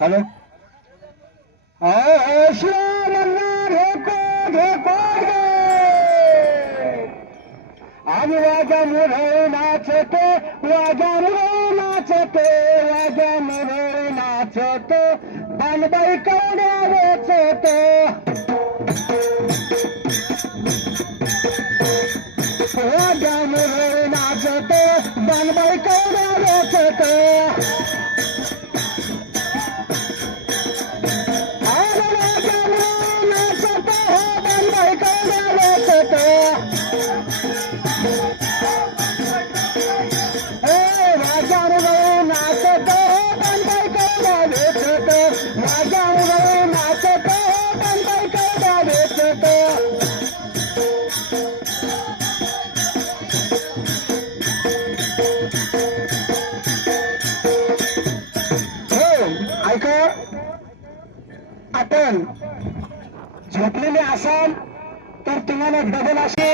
Hello. आम्ही वाजा मुरळी नाचतो वाजा मुरळी नाचतो वाजा मुरळी नाचतो. बाणबाई कवड्या वेचतो. वाजा मुरळी नाचत बनबाई कवड्या वेचतो आपण झोपलेले असाल तर तुम्हाला डबल असे.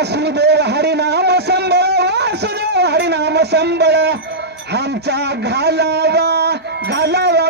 वासुदेव हरिनाम संबळ वासुदेव हरिनाम संबळ. आमचा घालावा घालावा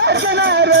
பேசினாரு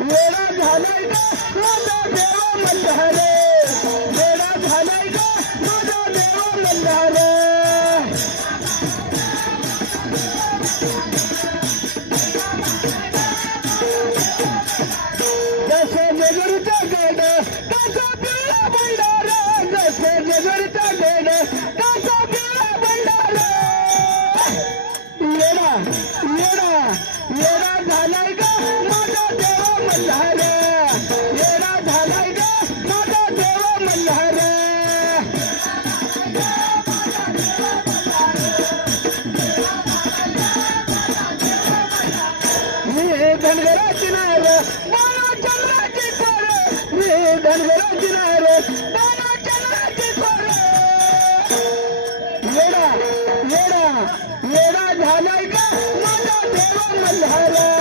वेळा झालाय الهلا